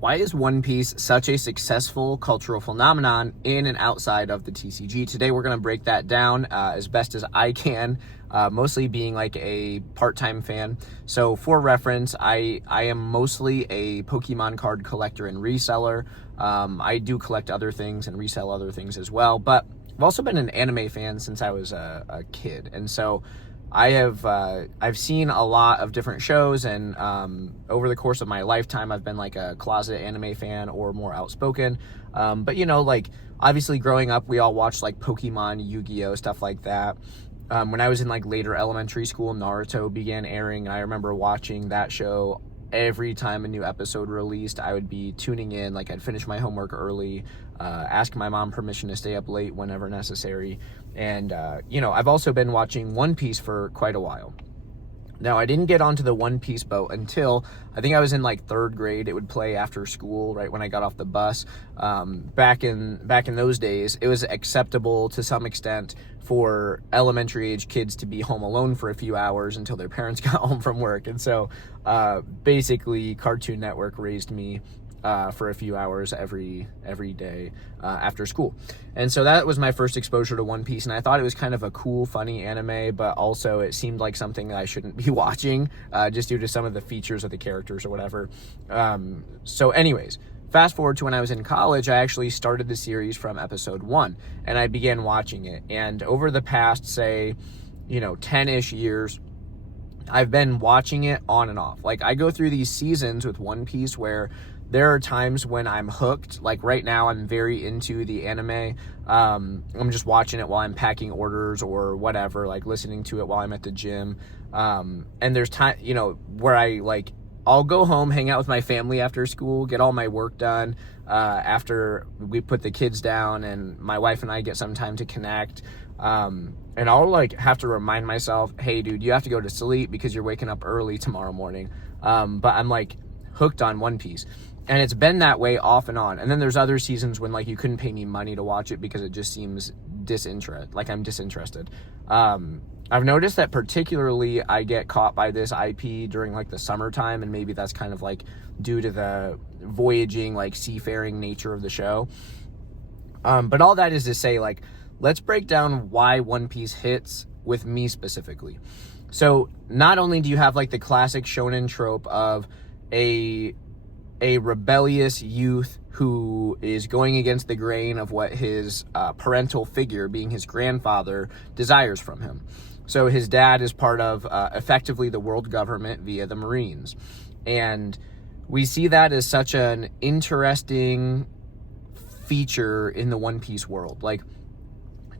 Why is One Piece such a successful cultural phenomenon in and outside of the TCG? Today we're going to break that down as best as I can, mostly being like a part-time fan. So for reference, I am mostly a Pokemon card collector and reseller. I do collect other things and resell other things as well, but I've also been an anime fan since I was a kid, and so I've seen a lot of different shows, and over the course of my lifetime, I've been like a closet anime fan or more outspoken. But you know, like obviously growing up, we all watched like Pokemon, Yu-Gi-Oh, stuff like that. When I was in like later elementary school, Naruto began airing, and I remember watching that show every time a new episode released. I would be tuning in, like I'd finish my homework early, ask my mom permission to stay up late whenever necessary. And, you know, I've also been watching One Piece for quite a while. Now, I didn't get onto the One Piece boat until I think I was in like third grade. It would play after school, right when I got off the bus. Back in those days, it was acceptable to some extent for elementary age kids to be home alone for a few hours until their parents got home from work. And so basically Cartoon Network raised me for a few hours every day after school. And so that was my first exposure to One Piece, and I thought it was kind of a cool, funny anime, but also it seemed like something that I shouldn't be watching just due to some of the features of the characters or whatever. So anyways, fast forward to when I was in college, I actually started the series from episode 1, and I began watching it. And over the past, say, 10-ish years, I've been watching it on and off. Like, I go through these seasons with One Piece where there are times when I'm hooked. Like right now, I'm very into the anime. I'm just watching it while I'm packing orders or whatever, like listening to it while I'm at the gym. And there's time, where I'll go home, hang out with my family after school, get all my work done after we put the kids down, and my wife and I get some time to connect. And I'll have to remind myself, hey dude, you have to go to sleep because you're waking up early tomorrow morning. But I'm hooked on One Piece. And it's been that way off and on. And then there's other seasons when you couldn't pay me money to watch it because it just seems I'm disinterested. I've noticed that particularly I get caught by this IP during the summertime, and maybe that's kind of due to the voyaging, seafaring nature of the show. But all that is to say, let's break down why One Piece hits with me specifically. So not only do you have the classic shonen trope of a rebellious youth who is going against the grain of what his parental figure, being his grandfather, desires from him. So his dad is part of effectively the world government via the Marines. And we see that as such an interesting feature in the One Piece world.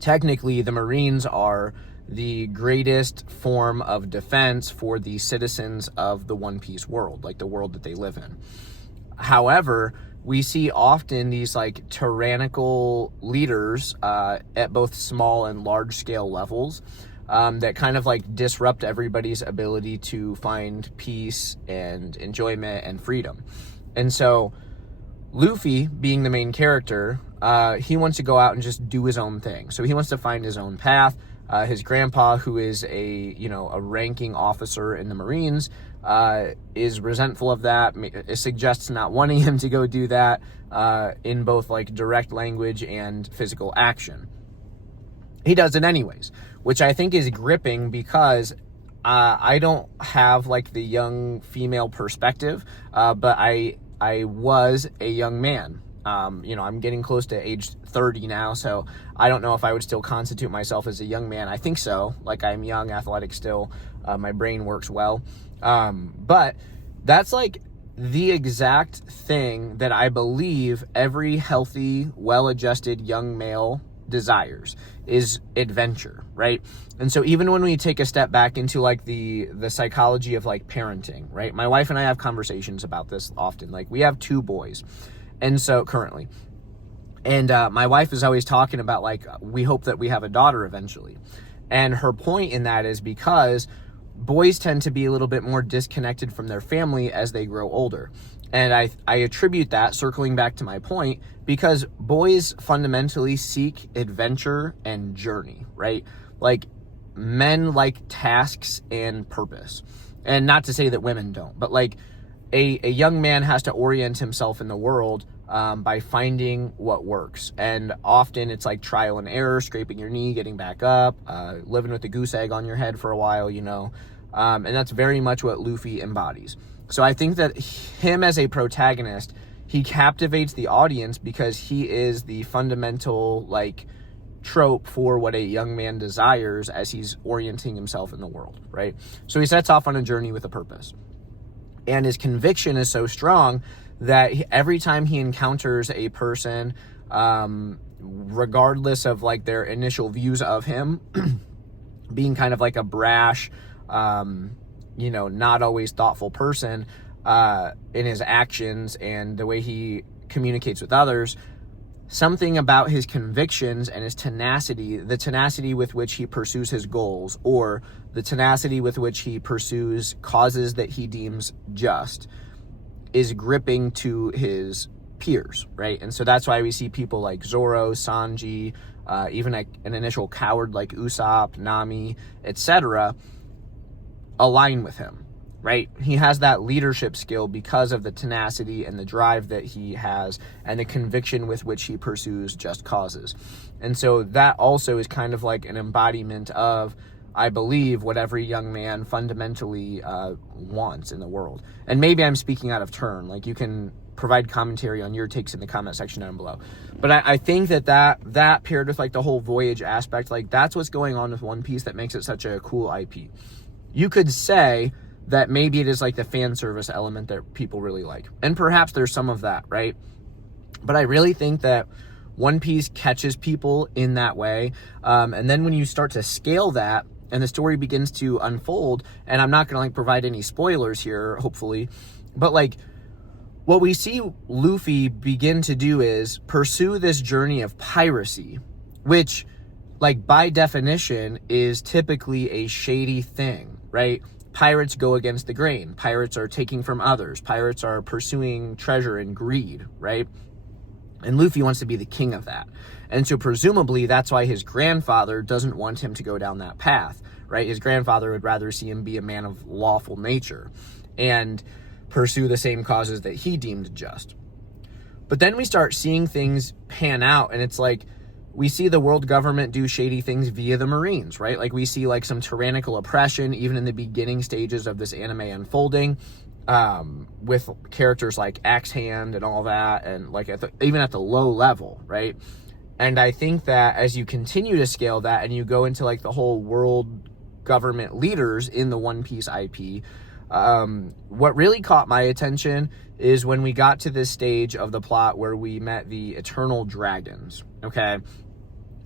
Technically, the Marines are the greatest form of defense for the citizens of the One Piece world, the world that they live in. However, we see often these tyrannical leaders at both small and large scale levels that kind of disrupt everybody's ability to find peace and enjoyment and freedom. And so Luffy, being the main character, he wants to go out and just do his own thing. So he wants to find his own path. His grandpa, who is a ranking officer in the Marines, is resentful of that. It suggests not wanting him to go do that in both direct language and physical action. He does it anyways, which I think is gripping because I don't have the young female perspective, but I was a young man. I'm getting close to age 30 now, so I don't know if I would still constitute myself as a young man. I think so. I'm young, athletic still. My brain works well. But that's the exact thing that I believe every healthy, well-adjusted young male desires is adventure, right? And so even when we take a step back into the psychology of parenting, right? My wife and I have conversations about this often. We have 2 boys. And so currently, and my wife is always talking about we hope that we have a daughter eventually. And her point in that is because boys tend to be a little bit more disconnected from their family as they grow older. And I attribute that, circling back to my point, because boys fundamentally seek adventure and journey, right? Men like tasks and purpose. And not to say that women don't, but a young man has to orient himself in the world by finding what works. And often it's like trial and error, scraping your knee, getting back up, living with a goose egg on your head for a while, you know. And that's very much what Luffy embodies. So I think that him as a protagonist, he captivates the audience because he is the fundamental, like, trope for what a young man desires as he's orienting himself in the world, right? So he sets off on a journey with a purpose. And his conviction is so strong that every time he encounters a person, regardless of like their initial views of him, being kind of like a brash, you know, not always thoughtful person in his actions and the way he communicates with others, something about his convictions and his tenacity, the tenacity with which he pursues his goals, or the tenacity with which he pursues causes that he deems just, is gripping to his peers, right? And so that's why we see people like Zoro, Sanji, even an initial coward like Usopp, Nami, etc., align with him, right? He has that leadership skill because of the tenacity and the drive that he has and the conviction with which he pursues just causes. And so that also is kind of like an embodiment of, I believe, what every young man fundamentally wants in the world. And maybe I'm speaking out of turn. Like, you can provide commentary on your takes in the comment section down below. But I think that paired with like the whole voyage aspect, like that's what's going on with One Piece that makes it such a cool IP. You could say that maybe it is like the fan service element that people really like. And perhaps there's some of that, right? But I really think that One Piece catches people in that way. And then when you start to scale that and the story begins to unfold, and I'm not going to like provide any spoilers here, hopefully, but like what we see Luffy begin to do is pursue this journey of piracy, which like by definition is typically a shady thing, right? Pirates go against the grain. Pirates are taking from others. Pirates are pursuing treasure and greed, right? And Luffy wants to be the king of that. And so presumably that's why his grandfather doesn't want him to go down that path, right? His grandfather would rather see him be a man of lawful nature and pursue the same causes that he deemed just. But then we start seeing things pan out, and it's like, we see the world government do shady things via the Marines, right? Like we see like some tyrannical oppression, even in the beginning stages of this anime unfolding, with characters like Axe Hand and all that, and like even at the low level, right? And I think that as you continue to scale that and you go into like the whole world government leaders in the One Piece IP, what really caught my attention is when we got to this stage of the plot where we met the Eternal Dragons, okay?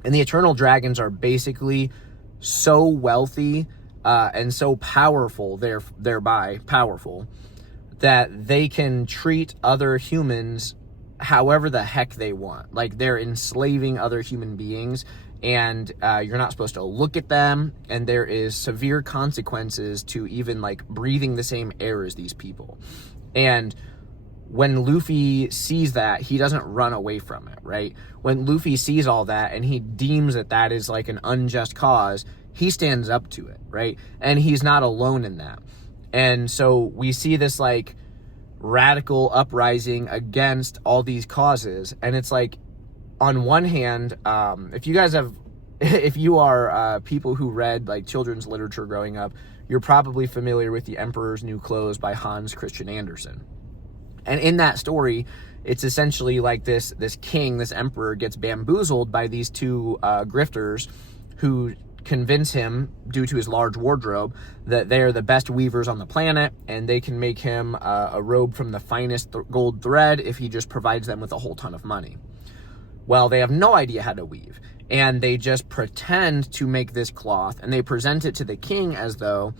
And the Eternal Dragons are basically so wealthy and so powerful, thereby powerful, that they can treat other humans however the heck they want. Like, they're enslaving other human beings, and you're not supposed to look at them, and there is severe consequences to even like breathing the same air as these people. And when Luffy sees that, he doesn't run away from it, right? When Luffy sees all that and he deems that that is like an unjust cause, he stands up to it, right? And he's not alone in that. And so we see this like radical uprising against all these causes. And it's like, on one hand, if you are people who read like children's literature growing up, you're probably familiar with The Emperor's New Clothes by Hans Christian Andersen. And in that story, it's essentially like this king, this emperor, gets bamboozled by these two grifters who convince him, due to his large wardrobe, that they are the best weavers on the planet, and they can make him a robe from the finest gold thread if he just provides them with a whole ton of money. Well, they have no idea how to weave, and they just pretend to make this cloth, and they present it to the king as though,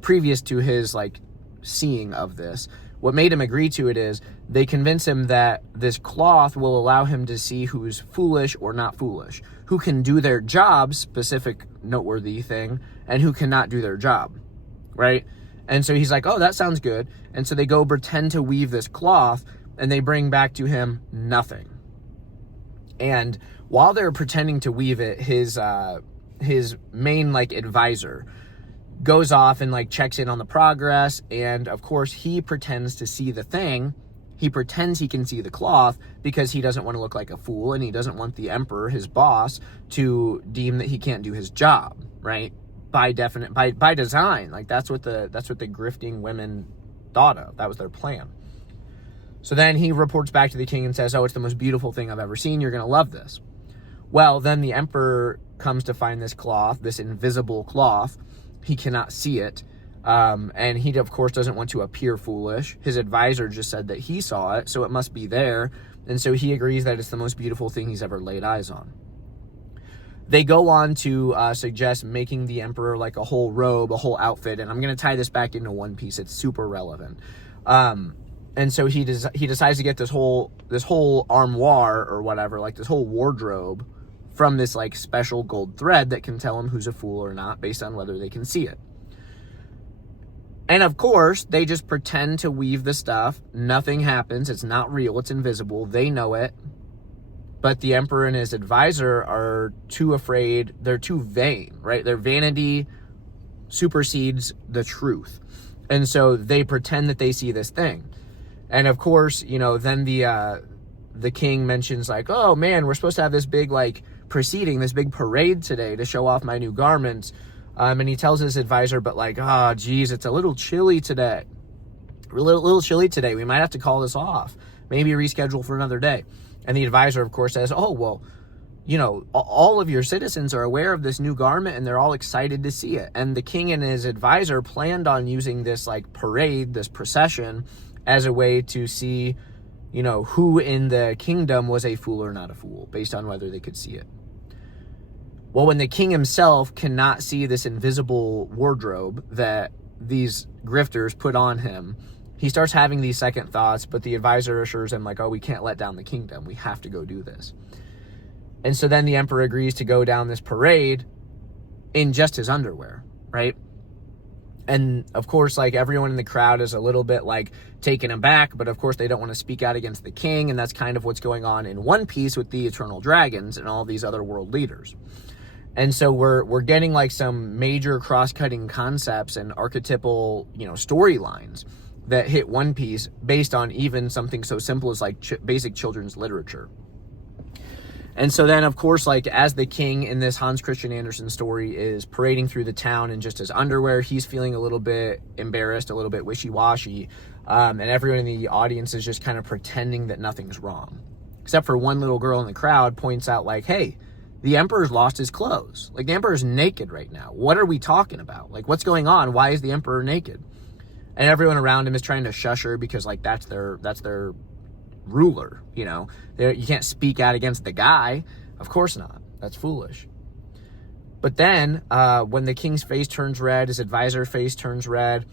previous to his like seeing of this, what made him agree to it is they convince him that this cloth will allow him to see who's foolish or not foolish, who can do their job, specific noteworthy thing, and who cannot do their job, right? And so he's like, oh, that sounds good. And so they go pretend to weave this cloth, and they bring back to him nothing. And while they're pretending to weave it, his main like advisor goes off and like checks in on the progress. And of course he pretends to see the thing. He pretends he can see the cloth because he doesn't want to look like a fool, and he doesn't want the emperor, his boss, to deem that he can't do his job, right? By design. Like that's what the grifting women thought of. That was their plan. So then he reports back to the king and says, oh, it's the most beautiful thing I've ever seen. You're going to love this. Well, then the emperor comes to find this cloth, this invisible cloth. He cannot see it. And he, of course, doesn't want to appear foolish. His advisor just said that he saw it, so it must be there. And so he agrees that it's the most beautiful thing he's ever laid eyes on. They go on to suggest making the emperor like a whole robe, a whole outfit. And I'm going to tie this back into one piece. It's super relevant. And so he decides to get this whole armoire or whatever, like this whole wardrobe, from this like special gold thread that can tell him who's a fool or not based on whether they can see it. And of course, they just pretend to weave the stuff. Nothing happens. It's not real. It's invisible. They know it. But the emperor and his advisor are too afraid. They're too vain, right? Their vanity supersedes the truth. And so they pretend that they see this thing. And of course, you know, then the king mentions like, oh man, we're supposed to have this big like proceeding, this big parade today to show off my new garments. And he tells his advisor, but like, oh, geez, it's a little chilly today. A little chilly today. We might have to call this off. Maybe reschedule for another day. And the advisor, of course, says, oh, well, you know, all of your citizens are aware of this new garment and they're all excited to see it. And the king and his advisor planned on using this like parade, this procession, as a way to see, you know, who in the kingdom was a fool or not a fool, based on whether they could see it. Well, when the king himself cannot see this invisible wardrobe that these grifters put on him, he starts having these second thoughts, but the advisor assures him like, oh, we can't let down the kingdom. We have to go do this. And so then the emperor agrees to go down this parade in just his underwear, right? And of course, like everyone in the crowd is a little bit like taken aback, but of course they don't want to speak out against the king. And that's kind of what's going on in One Piece with the Eternal Dragons and all these other world leaders. And so we're getting like some major cross-cutting concepts and archetypal, you know, storylines that hit One Piece based on even something so simple as like basic children's literature. And so then, of course, like as the king in this Hans Christian Andersen story is parading through the town in just his underwear, he's feeling a little bit embarrassed, a little bit wishy-washy. And everyone in the audience is just kind of pretending that nothing's wrong. Except for one little girl in the crowd points out like, hey, the emperor's lost his clothes. Like the emperor's naked right now. What are we talking about? Like what's going on? Why is the emperor naked? And everyone around him is trying to shush her because like that's their ruler, you know. You can't speak out against the guy. Of course not. That's foolish. But then when the king's face turns red, his advisor's face turns red,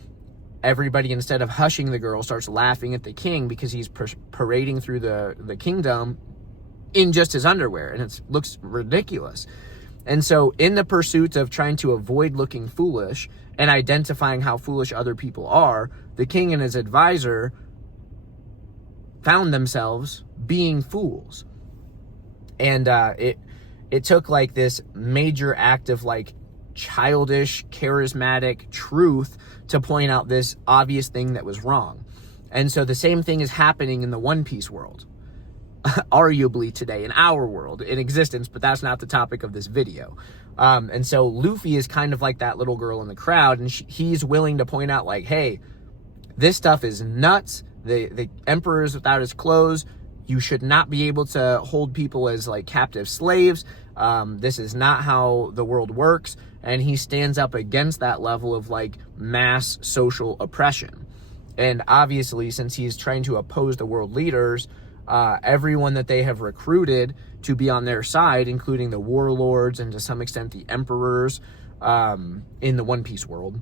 everybody, instead of hushing the girl, starts laughing at the king because he's parading through the kingdom in just his underwear, and it looks ridiculous. And so in the pursuit of trying to avoid looking foolish and identifying how foolish other people are, the king and his advisor found themselves being fools. And it took like this major act of like childish, charismatic truth to point out this obvious thing that was wrong. And so the same thing is happening in the One Piece world. Arguably today in our world in existence, but that's not the topic of this video. And so Luffy is kind of like that little girl in the crowd, and he's willing to point out like, hey, this stuff is nuts. The emperor is without his clothes. You should not be able to hold people as like captive slaves. This is not how the world works. And he stands up against that level of like mass social oppression. And obviously, since he's trying to oppose the world leaders, everyone that they have recruited to be on their side, including the warlords and to some extent the emperors in the One Piece world,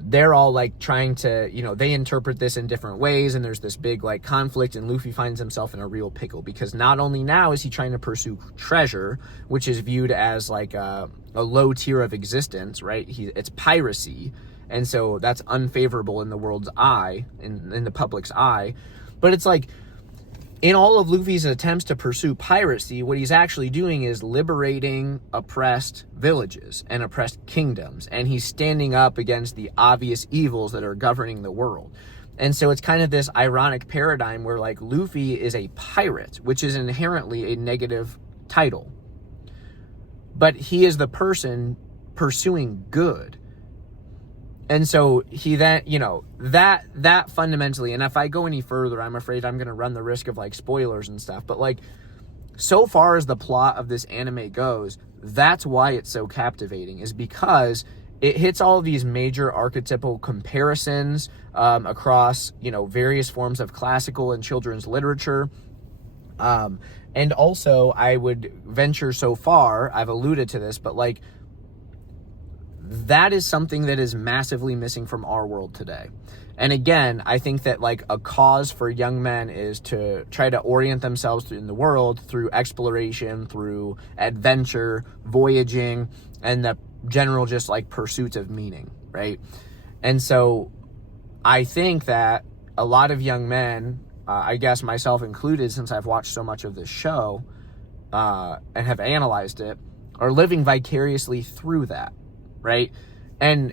they're all like trying to, you know, they interpret this in different ways, and there's this big like conflict, and Luffy finds himself in a real pickle because not only now is he trying to pursue treasure, which is viewed as like a low tier of existence, right? It's piracy, and so that's unfavorable in the world's eye, in the public's eye. But it's like in all of Luffy's attempts to pursue piracy, what he's actually doing is liberating oppressed villages and oppressed kingdoms. And he's standing up against the obvious evils that are governing the world. And so it's kind of this ironic paradigm where like Luffy is a pirate, which is inherently a negative title. But he is the person pursuing good. And so he then, you know, that fundamentally, and if I go any further, I'm afraid I'm going to run the risk of like spoilers and stuff. But like, so far as the plot of this anime goes, that's why it's so captivating, is because it hits all of these major archetypal comparisons across, you know, various forms of classical and children's literature. And also, I would venture so far, I've alluded to this, but like, that is something that is massively missing from our world today. And again, I think that like a cause for young men is to try to orient themselves in the world through exploration, through adventure, voyaging, and the general just like pursuits of meaning, right? And so I think that a lot of young men, I guess myself included, since I've watched so much of this show and have analyzed it, are living vicariously through that. Right? And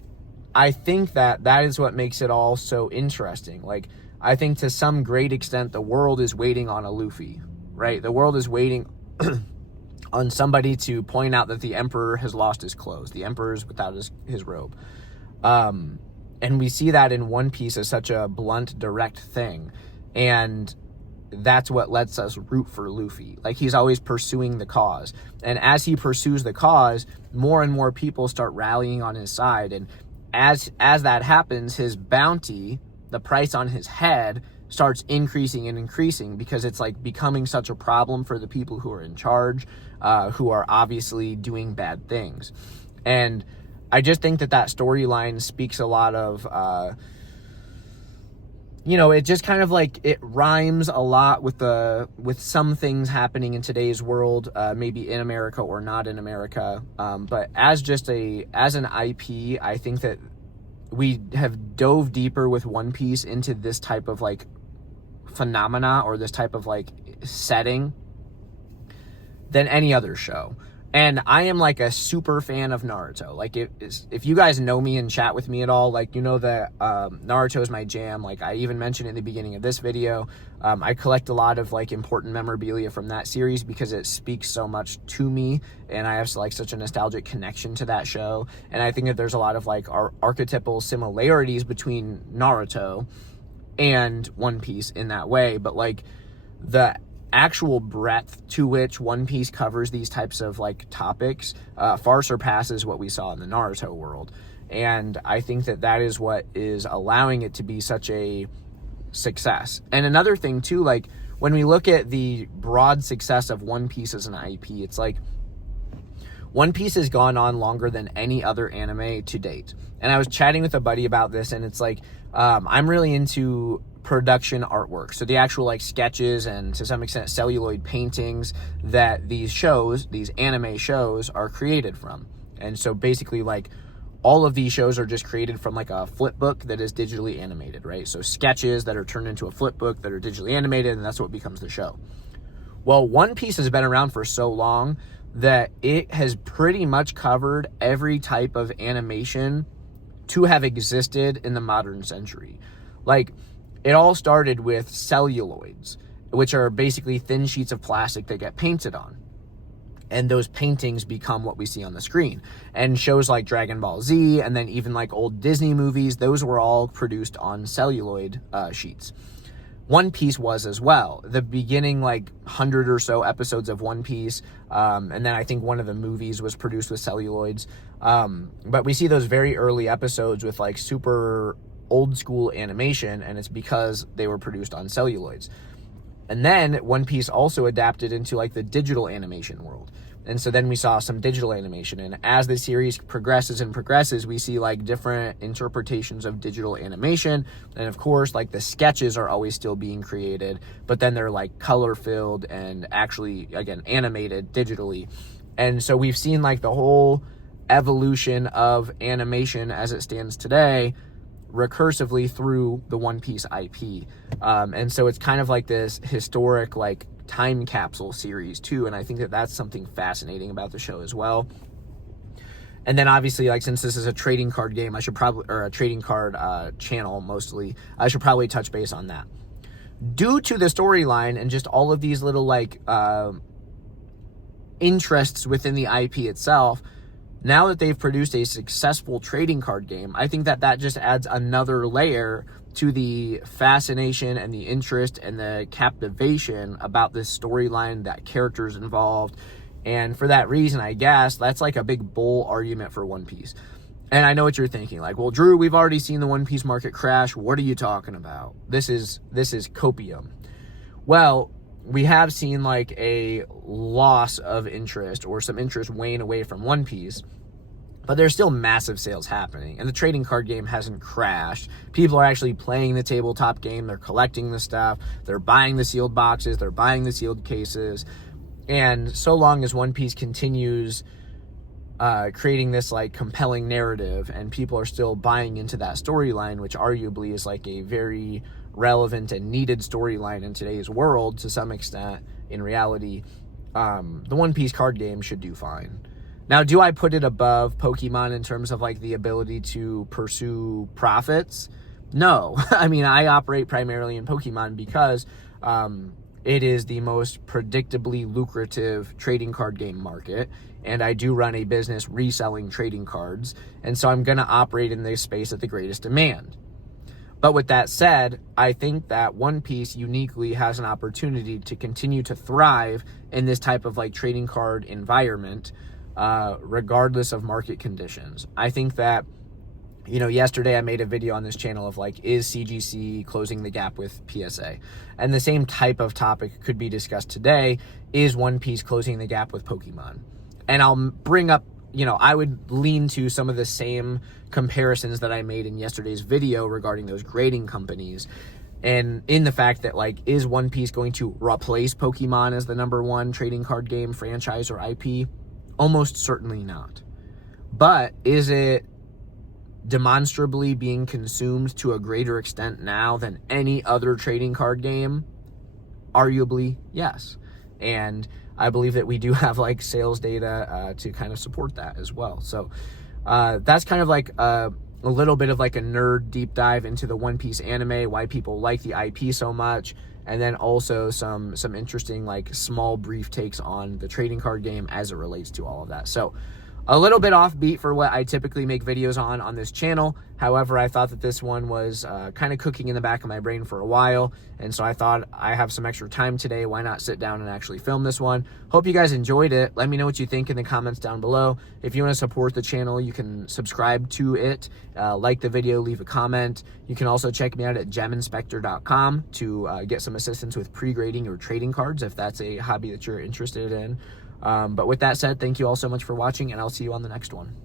I think that is what makes it all so interesting. Like, I think to some great extent, the world is waiting on a Luffy, right? The world is waiting on somebody to point out that the emperor has lost his clothes. The emperor's without his robe. And we see that in One Piece as such a blunt, direct thing. And that's what lets us root for Luffy. Like, he's always pursuing the cause. And as he pursues the cause, more and more people start rallying on his side. And as that happens, his bounty, the price on his head, starts increasing and increasing, because it's like becoming such a problem for the people who are in charge, who are obviously doing bad things. And I just think that storyline speaks a lot of, you know, it just kind of like, it rhymes a lot with some things happening in today's world, maybe in America or not in America. But as an IP, I think that we have dove deeper with One Piece into this type of like phenomena, or this type of like setting, than any other show. And I am like a super fan of Naruto. Like, if you guys know me and chat with me at all, like, you know that Naruto is my jam. Like, I even mentioned in the beginning of this video, I collect a lot of like important memorabilia from that series because it speaks so much to me, and I have like such a nostalgic connection to that show. And I think that there's a lot of like archetypal similarities between Naruto and One Piece in that way. But like, the actual breadth to which One Piece covers these types of like topics far surpasses what we saw in the Naruto world. And I think that is what is allowing it to be such a success. And another thing too, like when we look at the broad success of One Piece as an IP, it's like One Piece has gone on longer than any other anime to date. And I was chatting with a buddy about this, and it's like, I'm really into production artwork. So the actual like sketches and to some extent celluloid paintings that these anime shows are created from. And so basically like all of these shows are just created from like a flip book that is digitally animated, right? So sketches that are turned into a flip book that are digitally animated, and that's what becomes the show. Well, One Piece has been around for so long that it has pretty much covered every type of animation to have existed in the modern century. Like, it all started with celluloids, which are basically thin sheets of plastic that get painted on. And those paintings become what we see on the screen. And shows like Dragon Ball Z, and then even like old Disney movies, those were all produced on celluloid sheets. One Piece was as well. The beginning like 100 or so episodes of One Piece, and then I think one of the movies was produced with celluloids. But we see those very early episodes with like super old school animation, and it's because they were produced on celluloids. And then One Piece also adapted into like the digital animation world. And so then we saw some digital animation, and as the series progresses, we see like different interpretations of digital animation. And of course, like the sketches are always still being created, but then they're like color filled and actually, again, animated digitally. And so we've seen like the whole evolution of animation as it stands today recursively through the One Piece IP. And so it's kind of like this historic like time capsule series too, and I think that that's something fascinating about the show as well. And then obviously, like, since this is a trading card game, I should probably, or a trading card channel mostly, I should probably touch base on that. Due to the storyline and just all of these little like interests within the IP itself, now that they've produced a successful trading card game, I think that that just adds another layer to the fascination and the interest and the captivation about this storyline, that characters involved. And for that reason, I guess, that's like a big bull argument for One Piece. And I know what you're thinking, like, well, Drew, we've already seen the One Piece market crash. What are you talking about? This is copium. Well, we have seen like a loss of interest or some interest wane away from One Piece, but there's still massive sales happening, and the trading card game hasn't crashed. People are actually playing the tabletop game. They're collecting the stuff. They're buying the sealed boxes. They're buying the sealed cases. And so long as One Piece continues creating this like compelling narrative and people are still buying into that storyline, which arguably is like a very relevant and needed storyline in today's world to some extent, in reality, the One Piece card game should do fine. Now, do I put it above Pokemon in terms of like the ability to pursue profits? No. I mean, I operate primarily in Pokemon because it is the most predictably lucrative trading card game market, and I do run a business reselling trading cards, and so I'm going to operate in this space at the greatest demand. But with that said, I think that One Piece uniquely has an opportunity to continue to thrive in this type of like trading card environment, regardless of market conditions. I think that, you know, yesterday I made a video on this channel of like, is CGC closing the gap with PSA? And the same type of topic could be discussed today. Is One Piece closing the gap with Pokemon? And I'll bring up, you know, I would lean to some of the same comparisons that I made in yesterday's video regarding those grading companies. And in the fact that, like, is One Piece going to replace Pokemon as the #1 trading card game franchise or IP? Almost certainly not. But is it demonstrably being consumed to a greater extent now than any other trading card game? Arguably, yes. And I believe that we do have like sales data to kind of support that as well. So that's kind of like a little bit of like a nerd deep dive into the One Piece anime, why people like the IP so much, and then also some interesting like small brief takes on the trading card game as it relates to all of that. So a little bit offbeat for what I typically make videos on this channel. However, I thought that this one was kind of cooking in the back of my brain for a while, and so I thought I have some extra time today. Why not sit down and actually film this one? Hope you guys enjoyed it. Let me know what you think in the comments down below. If you want to support the channel, you can subscribe to it, like the video, leave a comment. You can also check me out at geminspector.com to get some assistance with pre-grading your trading cards if that's a hobby that you're interested in. But with that said, thank you all so much for watching, and I'll see you on the next one.